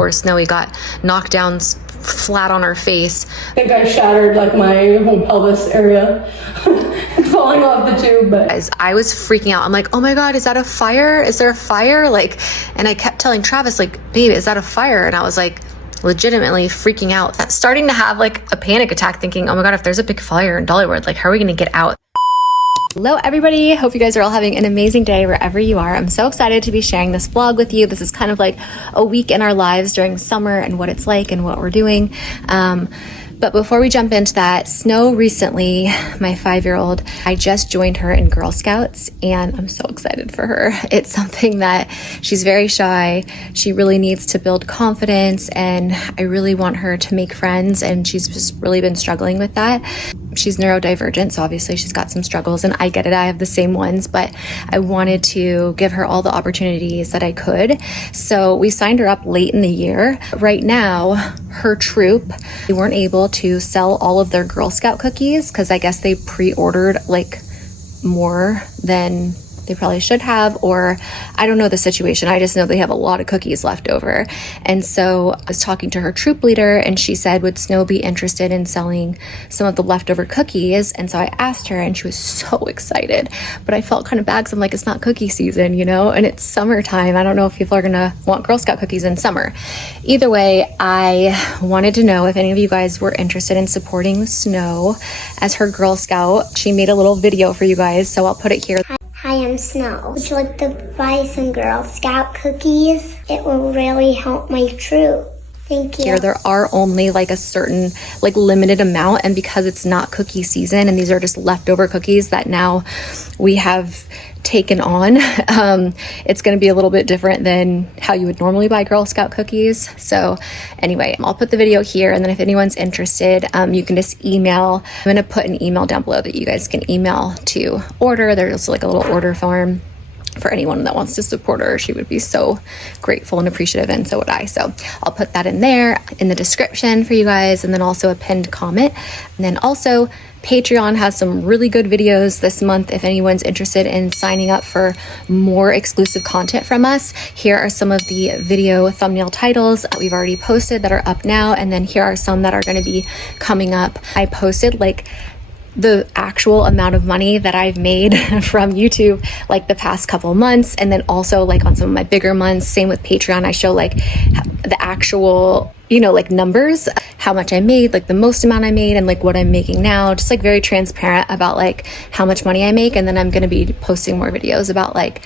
poor Snowy got knocked down flat on her face. I think I shattered like my whole pelvis area falling off the tube. But I was freaking out. I'm like, oh my God, is that a fire? Is there a fire? Like, and I kept telling Travis, like, babe, is that a fire? And I was like, legitimately freaking out, starting to have like a panic attack, thinking, oh my God, if there's a big fire in Dollywood, like, how are we gonna get out? Hello everybody, hope you guys are all having an amazing day wherever you are. I'm so excited to be sharing this vlog with you. This is kind of like a week in our lives during summer and what it's like and what we're doing. But before we jump into that, Snow recently, my 5-year-old, I just joined her in Girl Scouts and I'm so excited for her. It's something that she's very shy. She really needs to build confidence and I really want her to make friends, and she's just really been struggling with that. She's neurodivergent, so obviously she's got some struggles, and I get it, I have the same ones, but I wanted to give her all the opportunities that I could. So we signed her up late in the year. Right now, her troop, we weren't able to sell all of their Girl Scout cookies because I guess they pre-ordered like more than they probably should have, or I don't know the situation. I just know they have a lot of cookies left over. And so I was talking to her troop leader and she said, would Snow be interested in selling some of the leftover cookies? And so I asked her and she was so excited, but I felt kind of bad because I'm like, it's not cookie season, you know, and it's summertime. I don't know if people are gonna want Girl Scout cookies in summer. Either way, I wanted to know if any of you guys were interested in supporting Snow as her Girl Scout. She made a little video for you guys, so I'll put it here. Hi, I'm Snow. Would you like to buy some Girl Scout cookies? It will really help my troop. Thank you. Here, there are only like a certain like limited amount, and because it's not cookie season and these are just leftover cookies that now we have taken on, it's going to be a little bit different than how you would normally buy Girl Scout cookies. So anyway, I'll put the video here, and then if anyone's interested, you can just email. I'm going to put an email down below that you guys can email to order. There's also like a little order form for anyone that wants to support her. She would be so grateful and appreciative, and so would I. So I'll put that in there in the description for you guys, and then also a pinned comment. And then also Patreon has some really good videos this month if anyone's interested in signing up for more exclusive content from us. Here are some of the video thumbnail titles that we've already posted that are up now, and then here are some that are going to be coming up. I posted like the actual amount of money that I've made from YouTube like the past couple months, and then also like on some of my bigger months. Same with Patreon, I show like the actual, you know, like numbers, how much I made, like the most amount I made, and like what I'm making now, just like very transparent about like how much money I make. And then I'm going to be posting more videos about like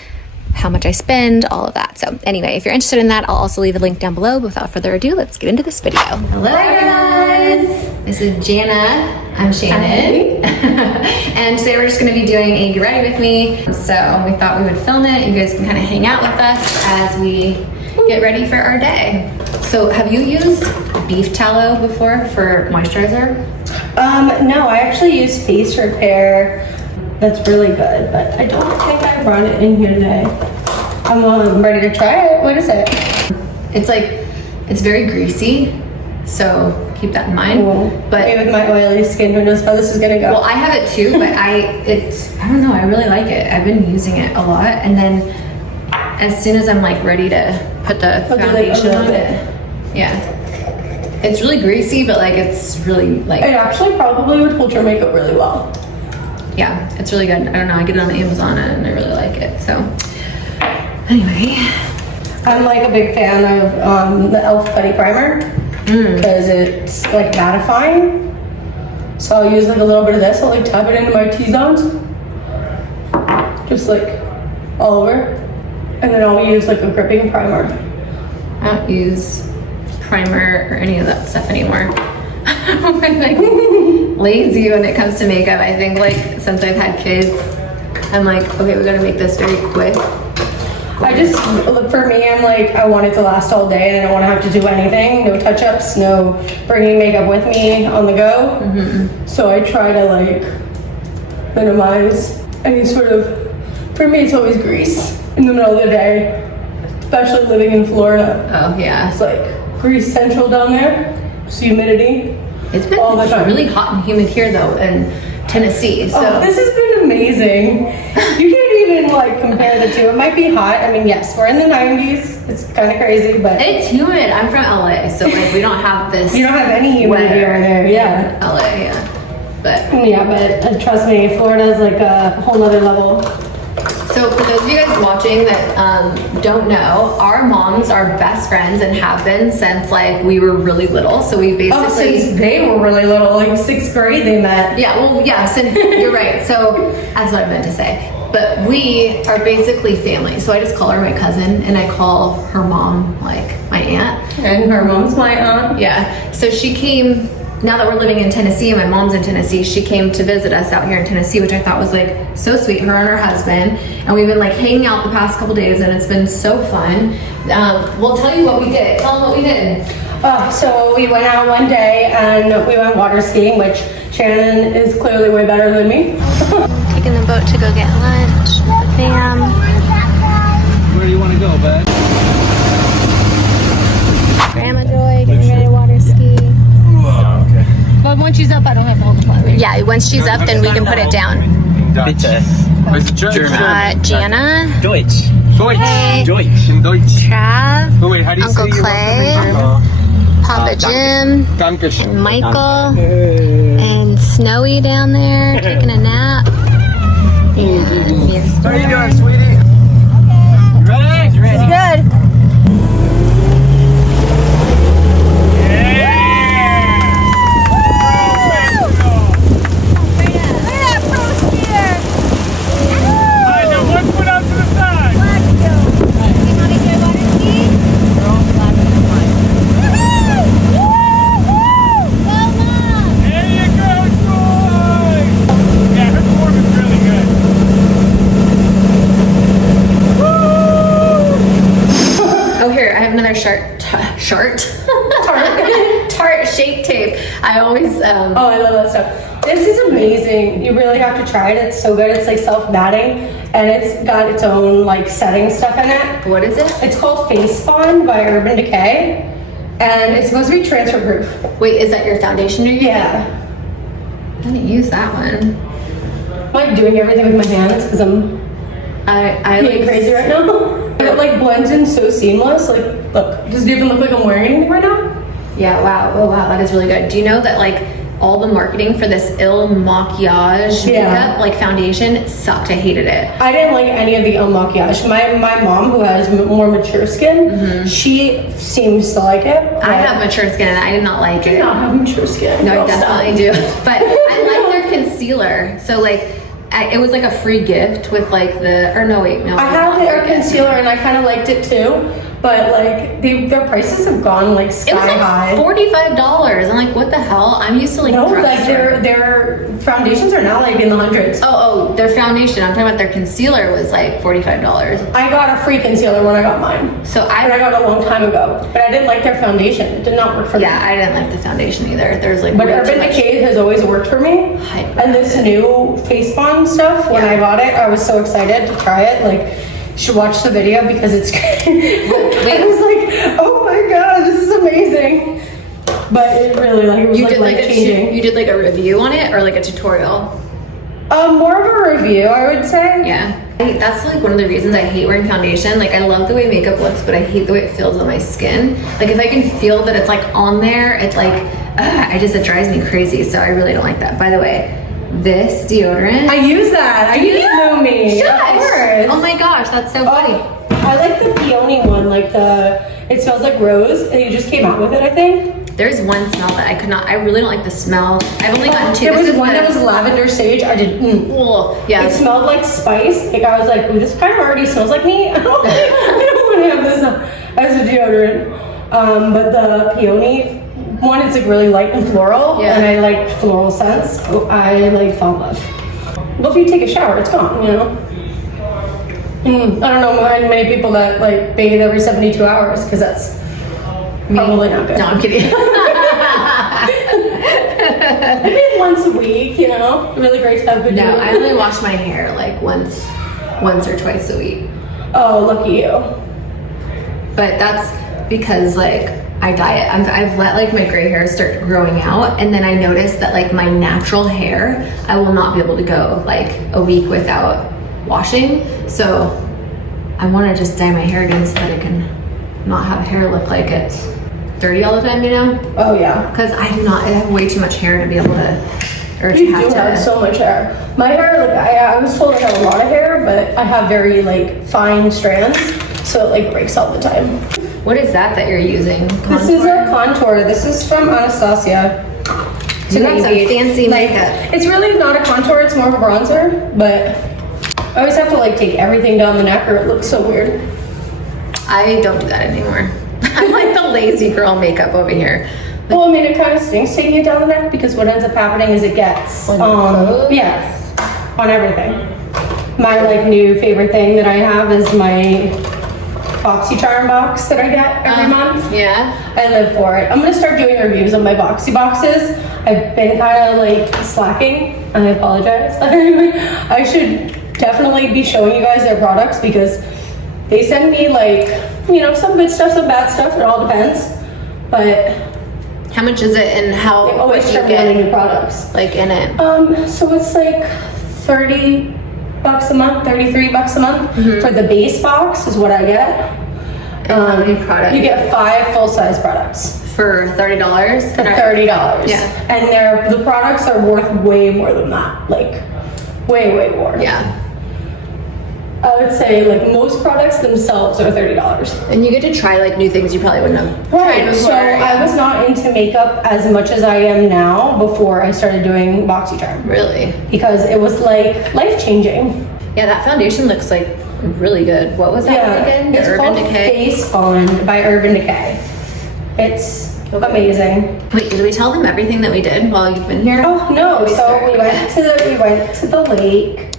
how much I spend, all of that. So anyway, if you're interested in that, I'll also leave a link down below. But without further ado, let's get into this video. Hello guys, this is Jana. I'm Channon. And today we're just gonna be doing a get ready with me. So we thought we would film it. You guys can kind of hang out with us as we get ready for our day. So have you used beef tallow before for moisturizer? no, I actually use Face Repair. That's really good, but I don't think I brought it in here today. I'm ready to try it. What is it? It's like, it's very greasy, so keep that in mind. Cool. But maybe with my oily skin, who knows how this is gonna go. Well, I have it too, but I don't know, I really like it. I've been using it a lot, and then as soon as I'm like ready to put the foundation on it, yeah. It's really greasy, but like it's really like... It actually probably would hold your makeup really well. Yeah, it's really good. I don't know, I get it on Amazon and I really like it, so. Anyway. I'm like a big fan of the e.l.f. Putty Primer because it's like mattifying. So I'll use like a little bit of this. I'll like tap it into my T-zones. Just like all over. And then I'll use like a gripping primer. I don't use primer or any of that stuff anymore. I'm like lazy when it comes to makeup. I think like since I've had kids, I'm like, okay, we gotta make this very quick. For me, I'm like, I want it to last all day and I don't want to have to do anything. No touch-ups, no bringing makeup with me on the go. Mm-hmm. So I try to like minimize any sort of, for me it's always grease in the middle of the day, especially living in Florida. Oh yeah. It's like grease central down there, it's humidity. It's been all the time. Really hot and humid here though in Tennessee. So this has been amazing. You can't even like compare the two. It might be hot. I mean, yes, we're in the 90s. It's kind of crazy, but It's humid. I'm from LA, so like we don't have this. you don't have any humidity over there. Yeah. LA, yeah. But Trust me, Florida's like a whole other level. so for those of you guys watching that don't know, our moms are best friends and have been since like we were really little. So we basically Since they were really little, like 6th grade, they met. yeah, well, yeah, since you're right. So that's what I meant to say. But we are basically family. So I just call her my cousin and I call her mom like my aunt. And her mom's my aunt. Yeah. So she came, now that we're living in Tennessee and my mom's in Tennessee, she came to visit us out here in Tennessee, which I thought was like so sweet, her and her husband. And we've been like hanging out the past couple days and it's been so fun. We'll tell you what we did. Tell them what we did. So we went out one day and we went water skiing, which Channon is clearly way better than me. Taking the boat to go get lunch. Bam. Where do you want to go, bud? Grandma Joy getting ready to water ski. Okay. But once she's up, I don't have to hold the flag. Yeah, once she's up, then we can put it down. Bitte. German. Jana, Deutsch. Deutsch. Hey. Deutsch. In Deutsch. Trav, Oh, wait, how do you Uncle say Clay, Papa Jim, Dankeschön. Michael, and Snowy down there taking a nap. And me and How Storm. you doing, sweetie? You ready? You ready? Good. Tart shape tape. I always Oh, I love that stuff. This is amazing. You really have to try it. It's so good. It's like self-matting and it's got its own like setting stuff in it. what is it? It's called Face Spawn by Urban Decay and it's supposed to be transfer proof. Wait, is that your foundation you're using? Yeah. I didn't use that one. I'm like doing everything with my hands because I'm I being like crazy right now. It like blends in so seamless. Like, look, does it even look like I'm wearing anything right now? Yeah, wow. Oh, wow, that is really good. Do you know that like all the marketing for this Il Maquillage makeup, like foundation, sucked. I hated it. I didn't like any of the Il Maquillage. My mom, who has more mature skin, she seems to like it. I have mature skin and I did not like it. I don't have mature skin. No, I Girl, definitely do. But I like their concealer. So like, it was like a free gift with like the, or no, wait, no. I have their concealer and I kind of liked it too, but like their prices have gone like sky It was like high. $45. I'm like, what the hell? I'm used to like No, like drugstore. their foundations are now like in the hundreds. Oh, their foundation. I'm talking about their concealer was like $45. I got a free concealer when I got mine. So And I got it a long time ago, but I didn't like their foundation. It did not work for me. yeah, I didn't like the foundation either. There's like But way too Urban much- Decay has always worked for me. Hype And this around it. new face bond stuff, when Yeah. I got it, I was so excited to try it. Like, you should watch the video because it's I was like, oh my god, this is amazing. But it really like it was You like did like life-changing. you did like a review on it or like a tutorial? More of a review, I would say. Yeah. That's like one of the reasons I hate wearing foundation. Like I love the way makeup looks, but I hate the way it feels on my skin. Like if I can feel that it's like on there, it's like, it drives me crazy. So I really don't like that. By the way, this deodorant. I use that. I use Lumi. Of course. Oh my gosh, that's so funny. I like the peony one, like it smells like rose, and you just came out with it, I think. There's one smell that I could not, I really don't like the smell. I've only gotten two. There This was is one the- that was lavender sage. I did. yeah. It smelled like spice. Like I was like, ooh, this kind of already smells like me. I don't want to have this as a deodorant. But the peony one, it's like really light and floral, Yeah. and I like floral scents. So I like fell in love. Well, if you take a shower, it's gone. You know. I don't know many people that like bathe every 72 hours because that's probably not good. No, I'm kidding. Maybe once a week, you know. Really great to have good. No, deodorant. I only wash my hair like once or twice a week. Oh, lucky you. But that's because like I diet. I've let like my gray hair start growing out, and then I noticed that like my natural hair, I will not be able to go like a week without washing. So I want to just dye my hair again so that I can not have hair look like it's dirty all the time, you know? Oh yeah. Because I have way too much hair to be able to, or to You have do to. have so much hair. My hair, like I was told I have a lot of hair, but I have very like fine strands, so it like breaks all the time. What is that you're using? This is a contour. This is from Anastasia. You got some fancy makeup. It's really not a contour, it's more of a bronzer, but I always have to like take everything down the neck or it looks so weird. I don't do that anymore. I'm like the lazy girl makeup over here. Well, I mean, it kind of stinks taking it down the neck because what ends up happening is it gets, yeah, on everything. My like new favorite thing that I have is my BoxyCharm box that I get every month. Yeah. I live for it. I'm gonna start doing reviews of my Boxy boxes. I've been kind of like slacking. I apologize. I should definitely be showing you guys their products because they send me like, you know, some good stuff, some bad stuff. It all depends. But How much is it and how they always what do you start running get new products. like in it? So it's like $30 a month, $33 a month for the base box is what I get. And how many products? You get 5 full-size products For $30? for $30. Yeah. And the products are worth way more than that. Like way more. Yeah. I would say like most products themselves are $30. And you get to try like new things you probably wouldn't have tried Right. before. So I was not into makeup as much as I am now before I started doing BoxyCharm. Really? Because it was like life-changing. Yeah, that foundation looks like really good. What was that one again? The it's Urban called Decay? Face Bond by Urban Decay. It's amazing. Wait, did we tell them everything that we did while you've been here? Oh no! So we went to the lake,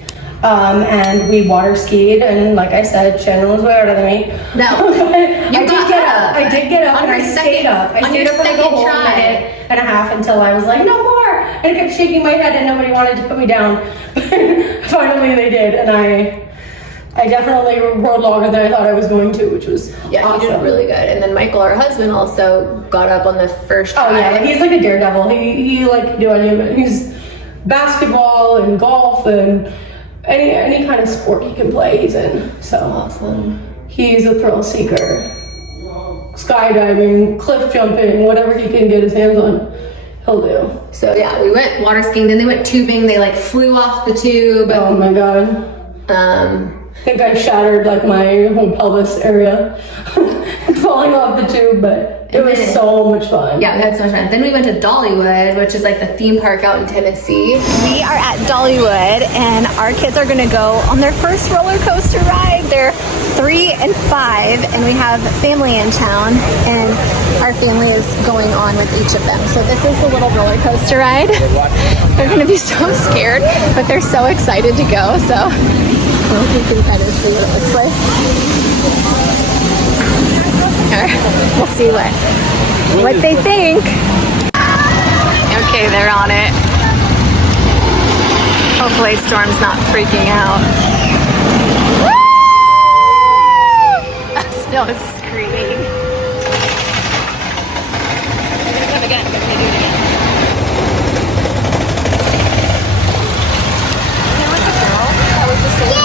and we water skied, and like I said, Channon was way better than me. No. I did get up On and I your stayed up. I on stayed your up for like a second whole try. minute and a half until I was like, no more! And I kept shaking my head and nobody wanted to put me down. Finally they did, and I definitely rode longer than I thought I was going to, which was Yeah, awesome. you did really good. And then Michael, our husband, also got up on the first try. Oh yeah, he's like a daredevil. He like can do any of it. He's basketball and golf and any kind of sport he can play, he's in. So Awesome. he's a thrill seeker. Skydiving, cliff jumping, whatever he can get his hands on, he'll do. So yeah, we went water skiing, then they went tubing, they like flew off the tube. Oh my god. I think I shattered like my whole pelvis area falling off the tube, but it was so much fun. Yeah, we had so much fun. Then we went to Dollywood, which is like the theme park out in Tennessee. We are at Dollywood and our kids are gonna go on their first roller coaster ride. They're 3 and 5 and we have family in town and our family is going on with each of them. So this is the little roller coaster ride. They're gonna be so scared, but they're so excited to go. So I hope you can kind of see what it looks like. Alright, we'll see what they think. Okay, they're on it. Hopefully Storm's not freaking out. Snow is screaming. Do it again. Do it again. There was a girl that was just going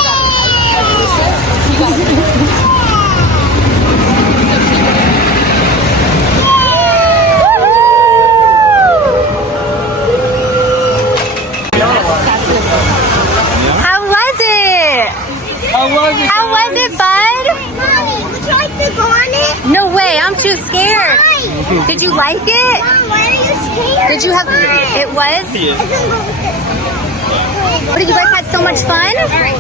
How was it, bud? Mommy, would you like to go on it? No way, I'm too scared. Why? Did you like it? Mom, why are you scared? Did you have it was? What, you guys had so much fun?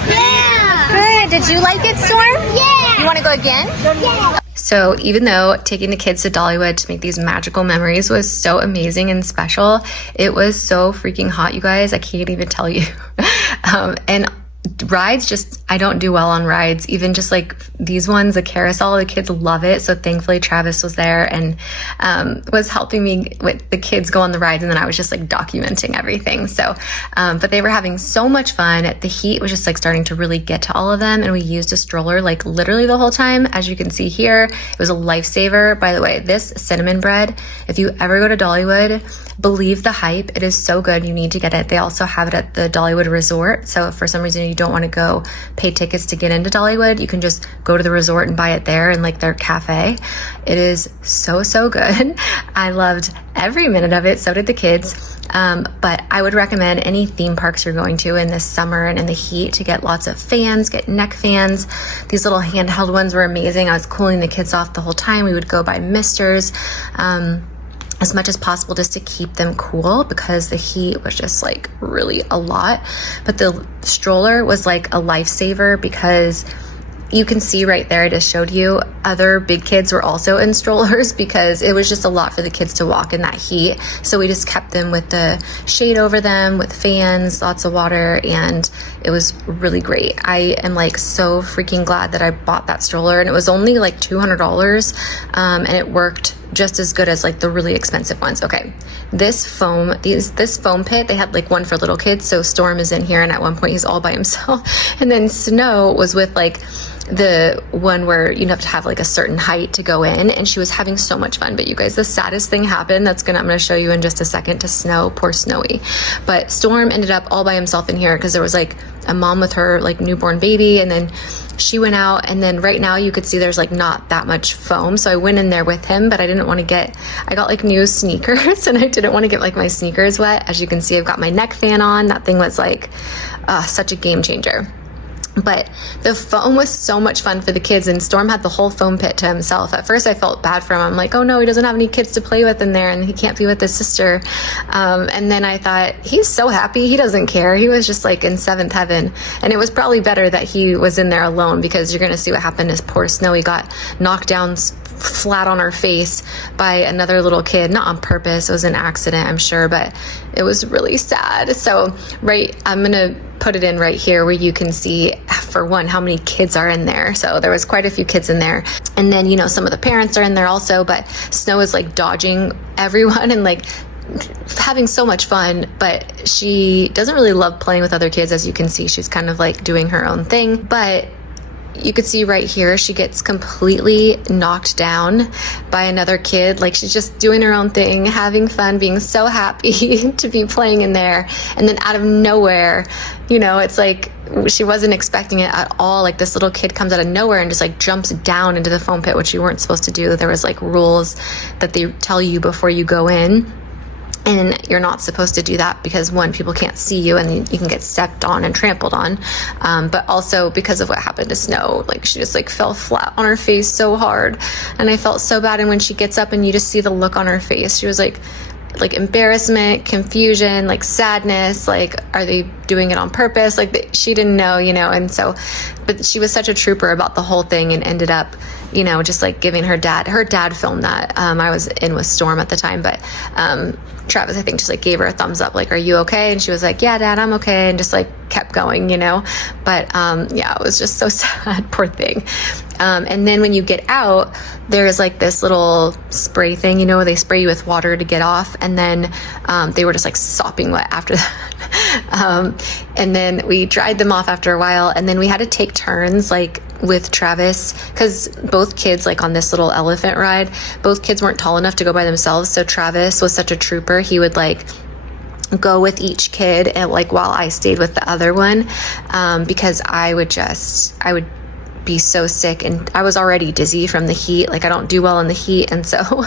Yeah. Good. Did you like it, Storm? Yeah. You want to go again? Yeah. So even though taking the kids to Dollywood to make these magical memories was so amazing and special, it was so freaking hot, you guys. I can't even tell you. And rides, just I don't do well on rides, even just like these ones, the carousel, the kids love it. So thankfully Travis was there and was helping me with the kids go on the rides, and then I was just like documenting everything. So but they were having so much fun. The heat was just like starting to really get to all of them, and we used a stroller like literally the whole time. As you can see here, it was a lifesaver. By the way, this cinnamon bread, if you ever go to Dollywood, believe the hype, it is so good. You need to get it. They also have it at the Dollywood Resort, so if for some reason you don't want to go pay tickets to get into Dollywood, you can just go to the resort and buy it there in like their cafe. It is so, so good. I loved every minute of it. So did the kids. But I would recommend any theme parks you're going to in this summer and in the heat to get lots of fans, get neck fans. These little handheld ones were amazing. I was cooling the kids off the whole time. We would go buy misters as much as possible just to keep them cool because the heat was just like really a lot. But the stroller was like a lifesaver because you can see right there, I just showed you, other big kids were also in strollers because it was just a lot for the kids to walk in that heat. So we just kept them with the shade over them, with fans, lots of water, and it was really great. I am like so freaking glad that I bought that stroller, and it was only like $200, and it worked just as good as like the really expensive ones. Okay, this foam pit, they had like one for little kids, so Storm is in here, and at one point he's all by himself, and then Snow was with like the one where you have to have like a certain height to go in, and she was having so much fun. But you guys, the saddest thing happened I'm gonna show you in just a second to Snow, poor Snowy. But Storm ended up all by himself in here because there was like a mom with her like newborn baby, and then she went out, and then right now you could see there's like not that much foam, so I went in there with him, but I didn't want to I got like new sneakers and I didn't want to get like my sneakers wet. As you can see, I've got my neck fan on. That thing was like such a game changer. But the foam was so much fun for the kids, and Storm had the whole foam pit to himself. At first I felt bad for him. I'm like, oh no, he doesn't have any kids to play with in there, and he can't be with his sister. And then I thought, he's so happy, he doesn't care. He was just like in seventh heaven. And it was probably better that he was in there alone, because you're gonna see what happened is poor Snowy got knocked down flat on her face by another little kid, not on purpose. It was an accident, I'm sure, but it was really sad. So I'm gonna put it in right here where you can see, for one, how many kids are in there. So there was quite a few kids in there, and then some of the parents are in there also, but Snow is like dodging everyone and like having so much fun, but she doesn't really love playing with other kids. As you can see, she's kind of like doing her own thing, but you could see right here, she gets completely knocked down by another kid. Like, she's just doing her own thing, having fun, being so happy to be playing in there. And then out of nowhere, it's like she wasn't expecting it at all. Like, this little kid comes out of nowhere and just like jumps down into the foam pit, which you weren't supposed to do. There was like rules that they tell you before you go in. And you're not supposed to do that because, one, people can't see you and you can get stepped on and trampled on. But also because of what happened to Snow, like she just like fell flat on her face so hard. And I felt so bad. And when she gets up and you just see the look on her face, she was like embarrassment, confusion, like sadness, like, are they doing it on purpose? Like, she didn't know, and so, but she was such a trooper about the whole thing and ended up, just like giving her dad filmed that. I was in with Storm at the time, but Travis, I think, just like gave her a thumbs up, like, are you okay? And she was like, yeah, Dad, I'm okay, and just like kept going, but yeah, it was just so sad, poor thing. And then when you get out, there's like this little spray thing, where they spray you with water to get off, and then they were just like sopping wet after that. And then we dried them off after a while, and then we had to take turns like with Travis, because both kids, like on this little elephant ride, both kids weren't tall enough to go by themselves. So Travis was such a trooper. He would like go with each kid, and like while I stayed with the other one, because I would be so sick, and I was already dizzy from the heat. Like, I don't do well in the heat, and so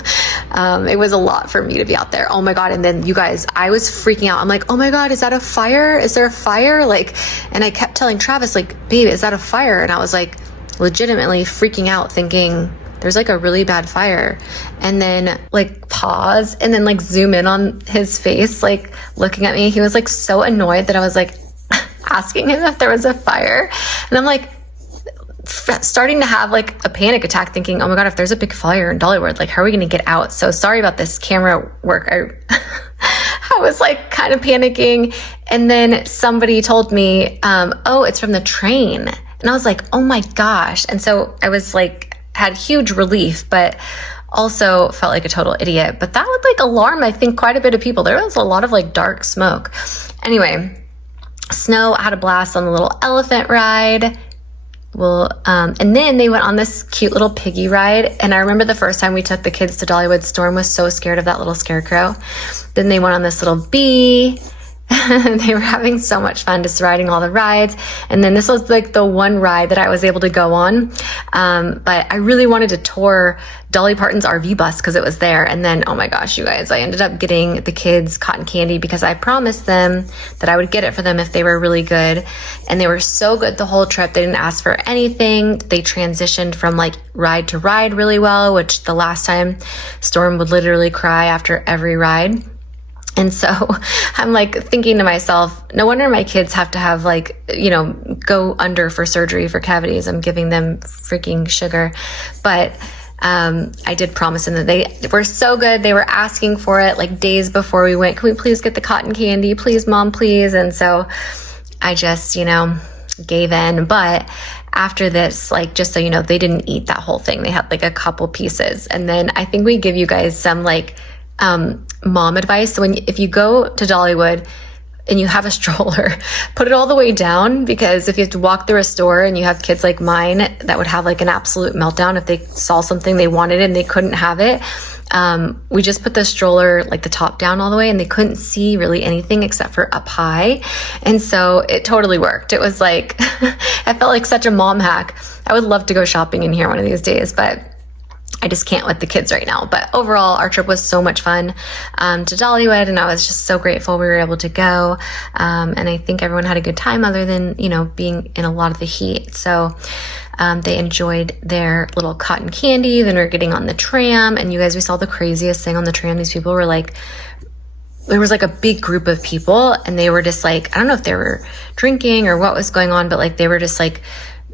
it was a lot for me to be out there. Oh my god. And then, you guys, I was freaking out. I'm like, oh my god, is that a fire? Is there a fire? Like, and I kept telling Travis, like, babe, is that a fire? And I was like legitimately freaking out, thinking there's like a really bad fire. And then like pause and then like zoom in on his face, like looking at me. He was like so annoyed that I was like asking him if there was a fire, and I'm like starting to have like a panic attack, thinking, oh my god, if there's a big fire in Dollywood, like, how are we gonna get out? So sorry about this camera work. I was like kind of panicking, and then somebody told me, oh, it's from the train. And I was like, oh my gosh. And so I was like, had huge relief, but also felt like a total idiot. But that would like alarm, I think, quite a bit of people. There was a lot of like dark smoke. Anyway, Snow had a blast on the little elephant ride. Well, and then they went on this cute little piggy ride. And I remember the first time we took the kids to Dollywood, Storm was so scared of that little scarecrow. Then they went on this little bee, They were having so much fun just riding all the rides. And then this was like the one ride that I was able to go on. But I really wanted to tour Dolly Parton's RV bus because it was there. And then, oh my gosh, you guys, I ended up getting the kids cotton candy because I promised them that I would get it for them if they were really good. And they were so good the whole trip. They didn't ask for anything. They transitioned from like ride to ride really well, which the last time Storm would literally cry after every ride. And so I'm like thinking to myself, no wonder my kids have to have like, you know, go under for surgery for cavities. I'm giving them freaking sugar. But I did promise them that they were so good. They were asking for it like days before we went. Can we please get the cotton candy? Please, Mom, please. And so I just, you know, gave in. But after this, like, just so you know, they didn't eat that whole thing. They had like a couple pieces. And then I think we give you guys some like mom advice. So if you go to Dollywood and you have a stroller, put it all the way down, because if you have to walk through a store and you have kids like mine that would have like an absolute meltdown if they saw something they wanted and they couldn't have it. We just put the stroller like the top down all the way and they couldn't see really anything except for up high. And so it totally worked. It was like, I felt like such a mom hack. I would love to go shopping in here one of these days, but I just can't with the kids right now. But overall, our trip was so much fun to Dollywood, and I was just so grateful we were able to go. And I think everyone had a good time other than, you know, being in a lot of the heat. So they enjoyed their little cotton candy. Then we were getting on the tram, and you guys, we saw the craziest thing on the tram. These people were like, there was like a big group of people, and they were just like, I don't know if they were drinking or what was going on, but like they were just like,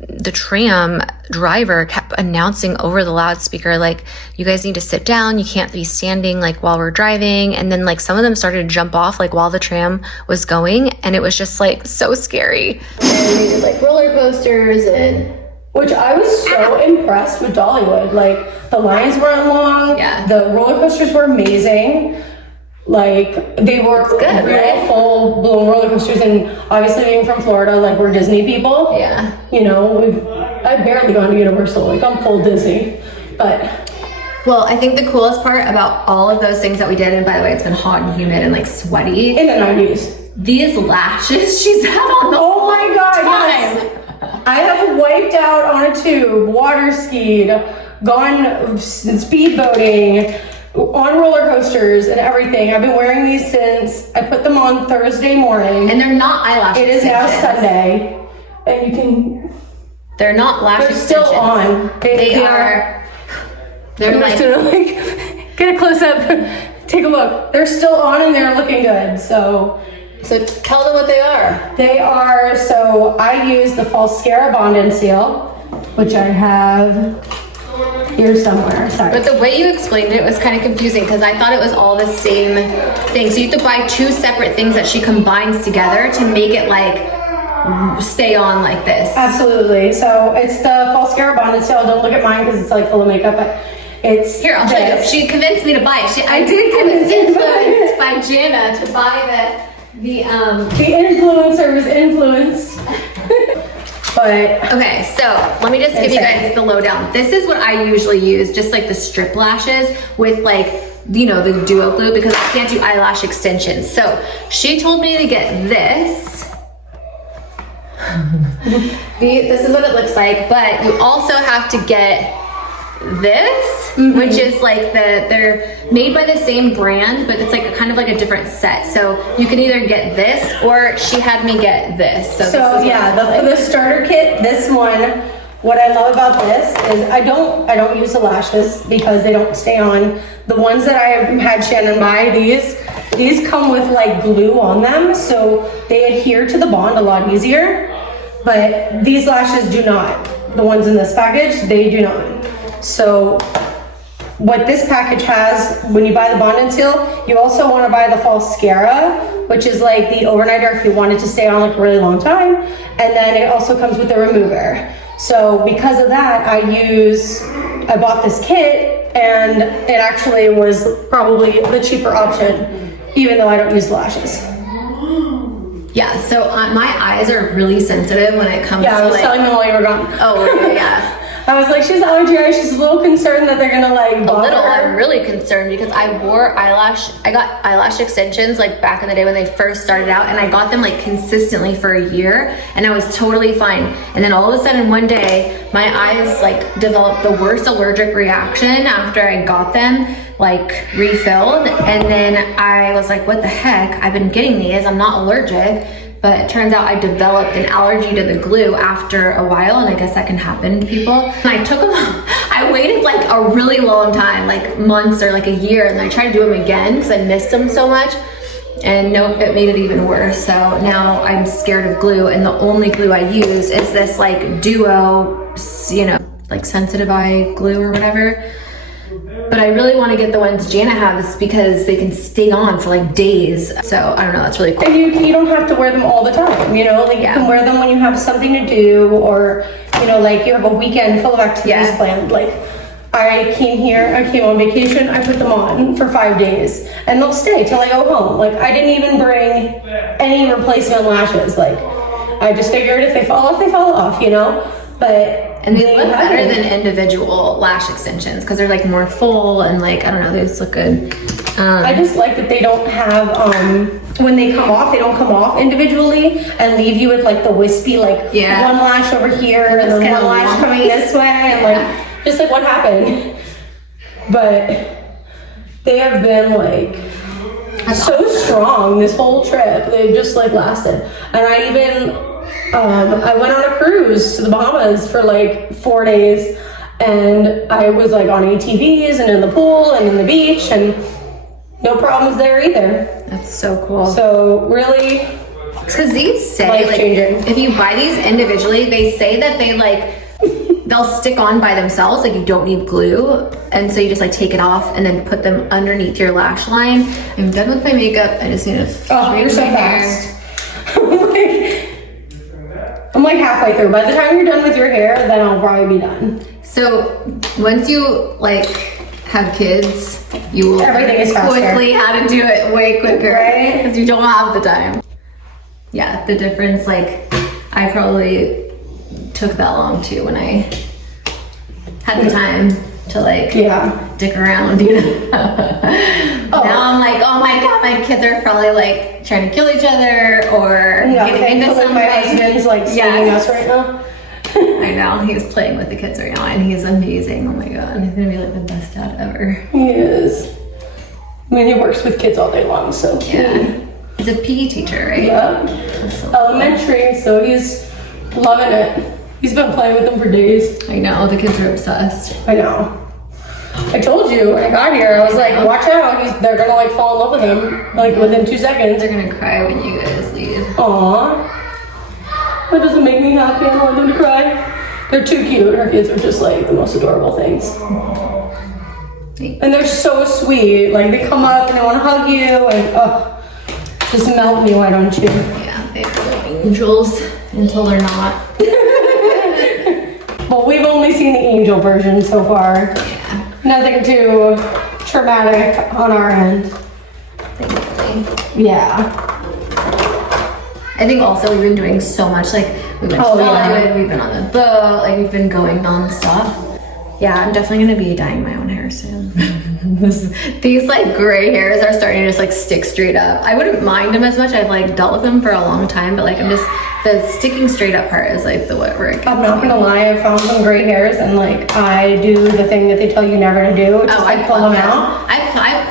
the tram driver kept announcing over the loudspeaker, like, you guys need to sit down, you can't be standing like while we're driving. And then like some of them started to jump off like while the tram was going, and it was just like so scary. And they did like roller coasters, and which I was so impressed with Dollywood. Like the lines weren't long, the roller coasters were amazing. Like they were good, real right? full blown roller coasters, and obviously being from Florida, like we're Disney people. Yeah. You know, I've barely gone to Universal. Like I'm full Disney, but. Well, I think the coolest part about all of those things that we did, and by the way, it's been hot and humid and like sweaty. In the 90s. These lashes she's had on the oh my God, time. Yes. I have wiped out on a tube, water skied, gone speedboating, on roller coasters and everything. I've been wearing these since I put them on Thursday morning. And they're not eyelash It is now Sunday. And you can... They're not lash They're extensions. still on. They are... They're I'm like... just gonna like, get a close up. Take a look. They're still on and they're looking good, so... So tell them what they are. They are, so I use the Falscara Bond and Seal, which I have... here somewhere, sorry. But the way you explained it was kind of confusing because I thought it was all the same thing. So you have to buy two separate things that she combines together to make it like stay on like this. Absolutely. So it's the Falscara Bond and Seal. Don't look at mine because it's like full of makeup, but it's here, I'll show you. She convinced me to buy it. I did convince you to buy it. By Jana to buy the influencer was influenced. But okay, so let me just give you guys the lowdown. This is what I usually use, just like the strip lashes with like, you know, the duo glue, because I can't do eyelash extensions. So she told me to get this. This is what it looks like, but you also have to get this, which is like they're made by the same brand, but it's like kind of like a different set. So you can either get this, or she had me get this. So yeah, the starter kit, this one, what I love about this is I don't use the lashes because they don't stay on. The ones that I had Channon buy, these come with like glue on them, so they adhere to the bond a lot easier. But these lashes do not. The ones in this package, they do not. So what this package has, when you buy the Bond and Seal, you also want to buy the Falscara, which is like the overnighter if you want it to stay on like a really long time. And then it also comes with the remover. So because of that, I bought this kit, and it actually was probably the cheaper option, even though I don't use lashes. Yeah, so my eyes are really sensitive when it comes to I was like... telling them while you were gone. Oh, yeah. I was like, she's allergy. She's a little concerned that they're gonna like bother her. I'm really concerned because I got eyelash extensions like back in the day when they first started out, and I got them like consistently for a year, and I was totally fine. And then all of a sudden one day, my eyes like developed the worst allergic reaction after I got them like refilled, and then I was like, what the heck? I've been getting these, I'm not allergic. But it turns out I developed an allergy to the glue after a while, and I guess that can happen to people. And I took them, I waited like a really long time, like months or like a year, and I tried to do them again because I missed them so much. And nope, it made it even worse. So now I'm scared of glue, and the only glue I use is this like Duo, you know, like sensitive eye glue or whatever. But I really want to get the ones Jana has because they can stay on for like days. So I don't know, that's really cool. And you don't have to wear them all the time, you know? Like you can wear them when you have something to do, or, you know, like you have a weekend full of activities planned. Like I came on vacation, I put them on for 5 days, and they'll stay till I go home. Like I didn't even bring any replacement lashes. Like I just figured if they fall off, you know? And they look better than individual lash extensions because they're like more full and like, I don't know, they just look good. I just like that they don't have, when they come off, they don't come off individually and leave you with like the wispy, like one lash over here and then one lash coming this way and like, just like what happened. But they have been like so strong this whole trip. They've just like lasted. And I even, I went on a cruise to the Bahamas for like 4 days, and I was like on ATVs and in the pool and in the beach, and no problems there either. That's so cool. So really, because these say like, if you buy these individually, they say that they like they'll stick on by themselves, like you don't need glue, and so you just like take it off and then put them underneath your lash line. I'm done with my makeup. I just need to you're so fast. I'm like halfway through. By the time you're done with your hair, then I'll probably be done. So once you like have kids, you will everything is faster. Quickly how to do it way quicker, right? Because you don't have the time. Yeah, the difference, like I probably took that long too when I had the time to like dick around, you know. Now I'm like, oh my god, my kids are probably like trying to kill each other or getting into something. My husband's like saving us right now. I know, he's playing with the kids right now and he's amazing. Oh my god, he's gonna be like the best dad ever. He is. I mean, he works with kids all day long, so yeah. He's a PE teacher, right? Yeah. So elementary, so he's loving it. He's been playing with them for days. I know, the kids are obsessed. I know. I told you when I got here, I was like, watch out, they're gonna like fall in love with him, like within 2 seconds. They're gonna cry when you guys leave. Aww. That doesn't make me happy, I don't want them to cry. They're too cute, our kids are just like the most adorable things. And they're so sweet, like they come up and they wanna hug you and just melt me, why don't you? Yeah, they're like angels until they're not. Well, we've only seen the angel version so far. Yeah. Nothing too traumatic on our end. Thankfully. Yeah. I think also we've been doing so much, like we've been to Dollywood, we've been on the boat, like we've been going nonstop. Yeah, I'm definitely gonna be dyeing my own hair soon. These like gray hairs are starting to just like stick straight up. I wouldn't mind them as much. I've like dealt with them for a long time, but like the sticking straight up part is like the what where it gets I'm not gonna lie, I found some gray hairs and like I do the thing that they tell you never to do, which is like pull them out.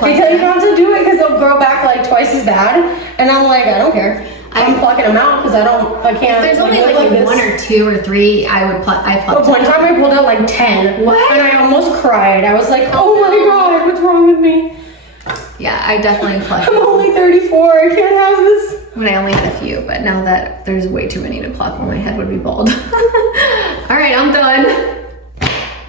They tell you not to do it because they'll grow back like twice as bad, and I'm like, I don't care. I'm plucking them out because I can't. There's only like 1 or 2 or 3 I pluck. But one time I pulled out like 10. What? And I almost cried. I was like, oh my god, what's wrong with me? Yeah, I definitely pluck. I'm only 34, I can't have this. When I only had a few, but now that there's way too many to pluck, my head would be bald. All right, I'm done.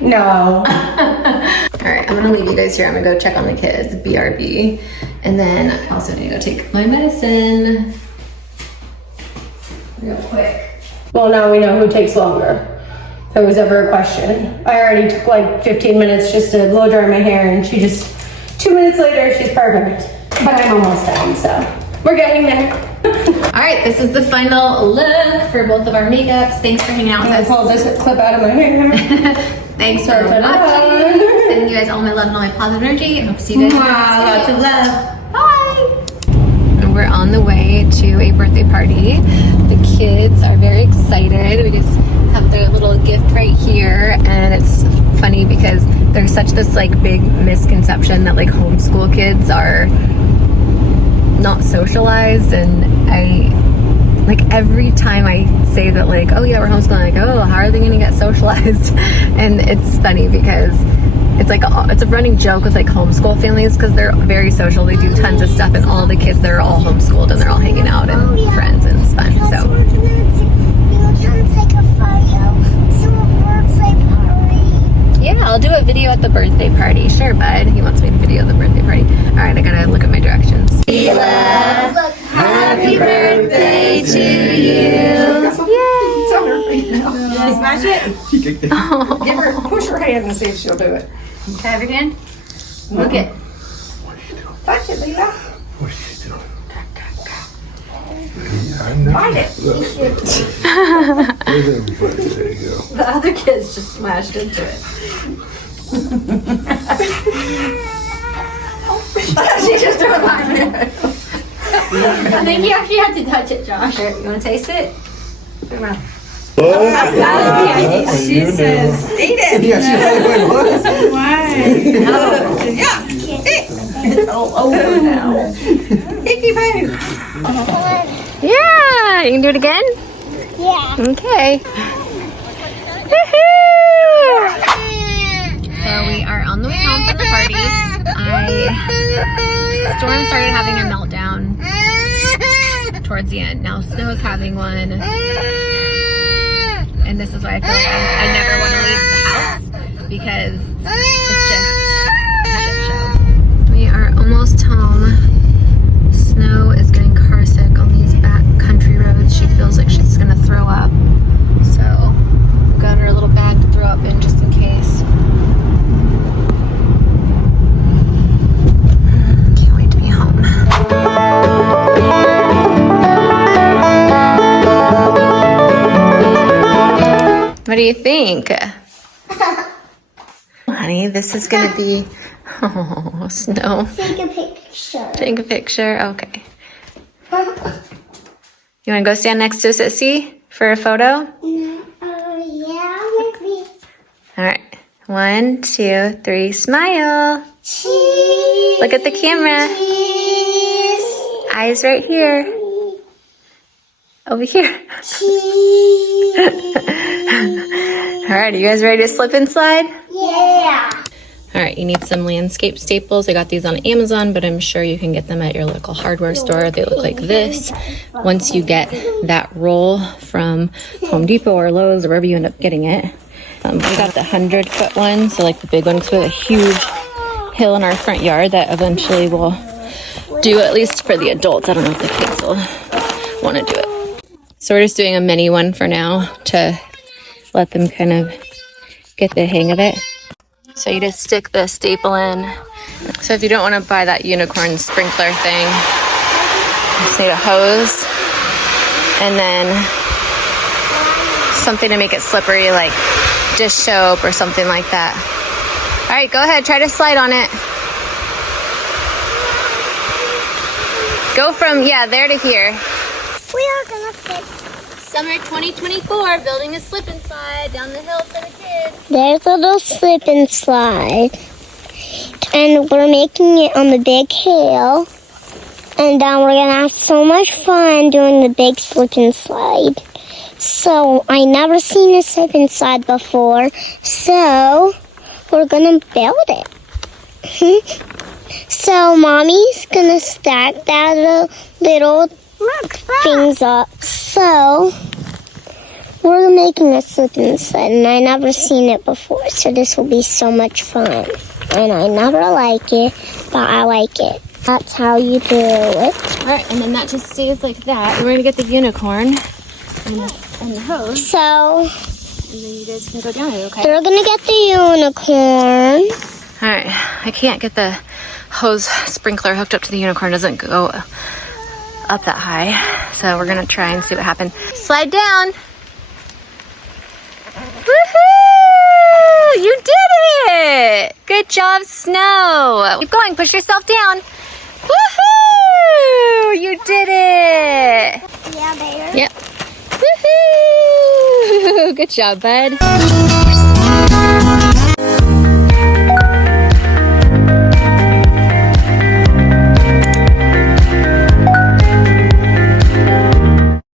No. All right, I'm gonna leave you guys here. I'm gonna go check on the kids, BRB. And then I also need to go take my medicine. Real quick. Well, now we know who takes longer. If there was ever a question. I already took like 15 minutes just to blow dry my hair, and she just 2 minutes later, she's perfect. But I'm almost done, so we're getting there. All right, this is the final look for both of our makeups. Thanks for hanging out with us. I pulled this clip out of my hair. Thanks for watching. Sending you guys all my love and all my positive energy. I hope to see you guys. Lots of love. Bye. We're on the way to a birthday party. The kids are very excited. We just have their little gift right here, and it's funny because there's such this like big misconception that like homeschool kids are not socialized, and I like every time I say that like, oh yeah, we're homeschooling, like, oh, how are they gonna get socialized? And it's funny because it's like it's a running joke with like homeschool families because they're very social. They do tons of stuff, and all the kids, they're all homeschooled and they're all hanging out and friends, and it's fun. So We're gonna take a photo to a birthday party. yeah, I'll do a video at the birthday party. Sure, bud. He wants me to video the birthday party. All right, I gotta look at my directions. Happy birthday to you. Smash it. Give her, push her hand and see if she'll do it. Try it again. Look it. Touch it, Leela. What's she doing? I know. Bite it. There's everybody. There you go. The other kids just smashed into it. She just threw it by me. I think you actually have to touch it, Josh. Here, you want to taste it? She says, eat it. Yeah, she's like, what? Yeah. It's all over now. Hickey boo. Yeah, you can do it again? Yeah. Okay. Woohoo! So we are on the way home from the party. Storm started having a meltdown towards the end. Now Snow's having one. And this is why I feel like I never want to leave the house because it's just a shit show. We are almost home. Snow is getting car sick on these back country roads. She feels like she's gonna throw up. So I've got her a little bag to throw up in just in case. Can't wait to be home. What do you think? Honey, this is gonna be, oh, Snow. Take a picture. Take a picture, okay. You wanna go stand next to Sissy for a photo? Yeah, maybe. All right, 1, 2, 3, smile. Cheese. Look at the camera. Cheese. Eyes right here. Over here. Cheese. All right, are you guys ready to slip and slide? Yeah. All right, you need some landscape staples. I got these on Amazon, but I'm sure you can get them at your local hardware store. They look like this. Once you get that roll from Home Depot or Lowe's or wherever you end up getting it. We got the 100-foot one, so like the big one, because we have a huge hill in our front yard that eventually will do, at least for the adults. I don't know if the kids will want to do it. So we're just doing a mini one for now to let them kind of get the hang of it. So you just stick the staple in. So if you don't want to buy that unicorn sprinkler thing, you just need a hose and then something to make it slippery, like dish soap or something like that. All right, go ahead, try to slide on it. Go from, yeah, there to here. We are gonna fix. Summer 2024, building a slip and slide down the hill for the kids. There's a little slip and slide. And we're making it on the big hill. And we're gonna have so much fun doing the big slip and slide. So I never seen a slip and slide before. So we're gonna build it. So mommy's gonna stack that little things up. So we're making a slip and slide, and I never seen it before. So this will be so much fun. And I never like it, but I like it. That's how you do it. All right, and then that just stays like that. We're gonna get the unicorn and the hose, So and then you guys can go down it, okay? they're gonna get the unicorn. All right, I can't get the hose sprinkler hooked up to the unicorn. It doesn't go up that high. So we're gonna try and see what happens. Slide down. Woohoo! You did it! Good job, Snow. Keep going, push yourself down. Woohoo! You did it! Yeah, there. Yep. Woohoo! Good job, bud.